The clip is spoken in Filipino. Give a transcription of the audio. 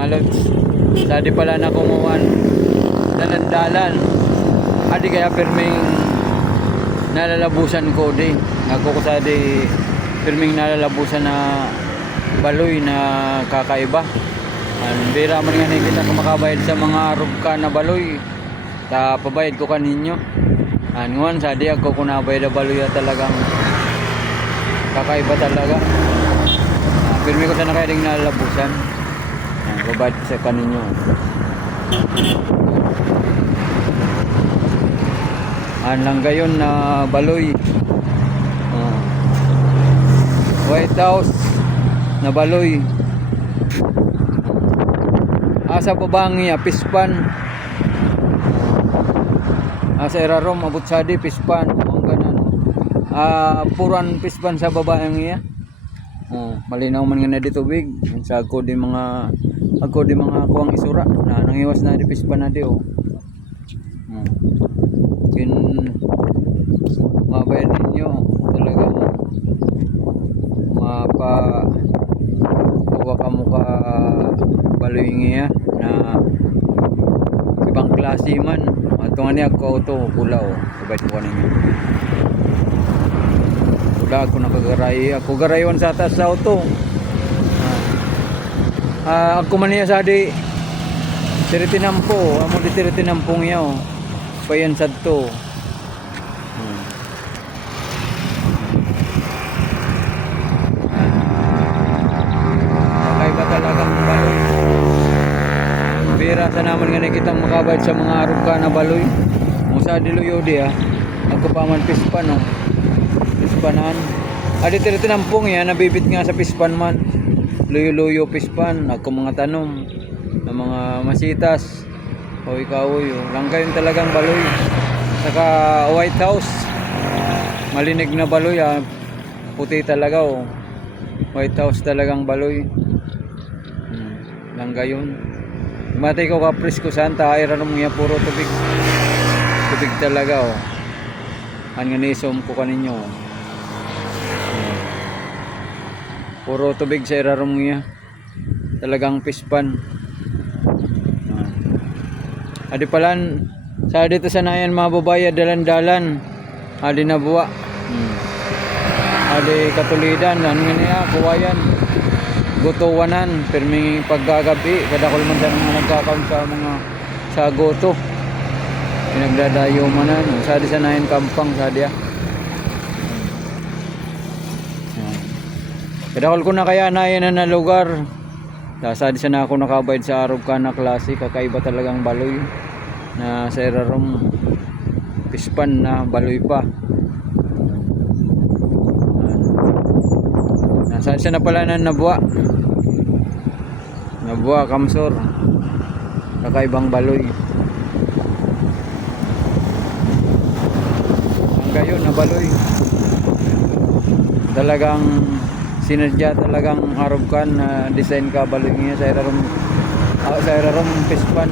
mga lods. Dati pala na kumuhan dalan-dalan. Adi kaya pirming nalalabusan ko di. Ako ko sa di pirming nalalabusan na baloy na kakaiba. Bira man nga kita kumakabayad sa mga rubka na baloy. Ta pabayad ko kaninyo. Anuan sa di ako kunabayad na baloy talagang kakaiba talaga. Pirmi ko sana kaya ding nalalabusan. Babayad ko sa kaninyo. Lang gayon na baloy. White House na baloy. Asa babangi pispan. Asa irarom abot sadi pispan ang ganan. Puran pispan sa babaeng iya. Malinaw man nga na di tubig. Sa ako di mga kuwang isura na nangiwas na di pispan na di Kin mabayan ninyo talagang kuha ka mo ka baloy nga na ibang klase man. Ito nga niya ako ito pula sabay ko ninyo pula ako nakagaray ako garayon sa atas sa auto. Ako man niya sa di tiritinampo amo di tiritinampong yaw payan sadto. Kakaiba talagang baloy. Bira sa naman nga kitang makabayad sa mga arugka na baloy. Musa di luyo di nagkapaman pispan pispanan. Adi tinampong yan nabibit nga sa pispan man. Luyo-luyo pispan ako mga tanom na mga masitas kawoy langgayon talagang baloy. Saka White House malinig na baloy puti talaga White House talagang baloy. Langgayon matay ko kapris ko santa iranom niya puro tubig talaga nga nisom ko kaninyo puro tubig sa iranom niya talagang pispan. Adi palan sa dito sa nayan mga babae dalan-dalan adi nabuwa. Adi katulidan ano nga niya kuwayan gotowanan pirming paggagabi kadakol man sa mga nagkakaon sa mga sa goto pinagdadayo manan sa di sa nayan kampang sa dia. Kadakol ko na kaya nayan na lugar. Sa di sana ako nakabayad sa arog ka na klase kakaiba talagang baloy na sa irarom pispan na baloy pa. Nasa siya na pala na nabuwa kamsor kakaibang baloy. Ang gayon na baloy talagang sinadya talagang arugkan na design ka baloy niya sa irarom pispan.